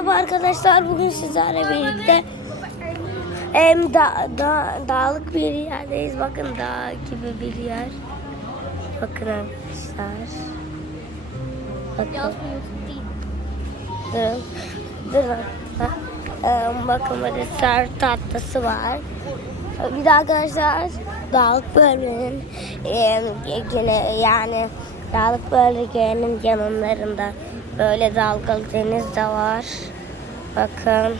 Merhaba arkadaşlar. Bugün sizlerle birlikte em, da, da, dağlık bir yerdeyiz. Bakın dağ gibi bir yer. Bakın arkadaşlar. Bakın. Durun. Durun. Bakın burada sar tatlısı var. Bir de arkadaşlar dağlık bölgenin em, gene yani dağlık bölgenin yanlarında böyle dalgalı deniz de var. Bakın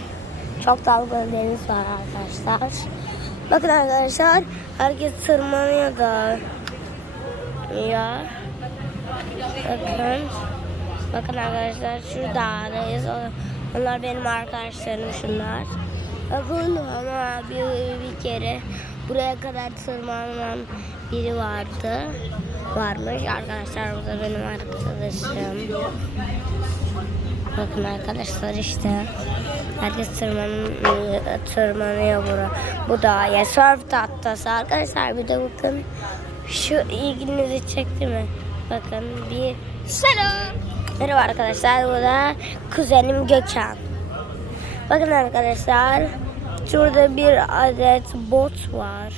çok dalgalı deniz var arkadaşlar. Bakın arkadaşlar herkes tırmanıyor da. Ya. Bakın. Bakın arkadaşlar şu dağdayız. O- Onlar benim arkadaşlarım şunlar. Bakın ama bir, bir kere buraya kadar tırmanan biri vardı. Varmış arkadaşlar bu da benim arkadaşım. Bakın arkadaşlar işte. Herkes tırmanıyor, tırmanıyor bura. Bu dağa. Surf tahtası arkadaşlar bir de bakın. Şu ilginizi çekti mi? Bakın bir selam. Merhaba arkadaşlar bu da kuzenim Gökhan. Bakın arkadaşlar şurada bir adet bot var.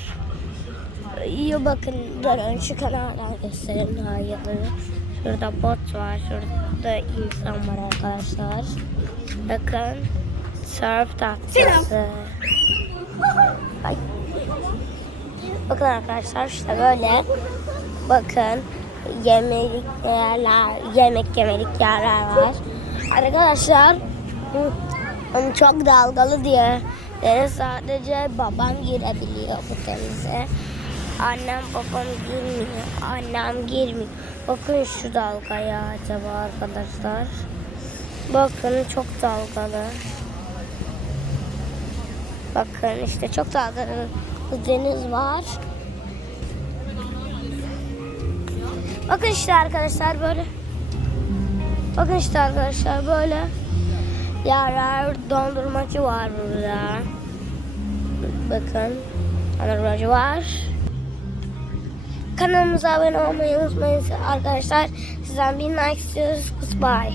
İyi bakın durun şu kanaldan göstereyim daha olur. Şurada bot var, şurada insan var arkadaşlar. Bakın surf tahtası. Bakın arkadaşlar işte böyle. Bakın yemelik yerler, yemek yemelik yerler var. Arkadaşlar hani çok dalgalı diye deniz sadece babam girebiliyor bu denize. Annem babam girmiyor. Annem girmiyor. Bakın şu dalgaya acaba arkadaşlar. Bakın çok dalgalı. Bakın işte çok dalgalı deniz var. Bakın işte arkadaşlar böyle. Bakın işte arkadaşlar böyle yerler dondurmacı var burada. Bakın dondurmacı var. Kanalımıza abone olmayı unutmayın arkadaşlar. Sizden bir like istiyoruz. Bye.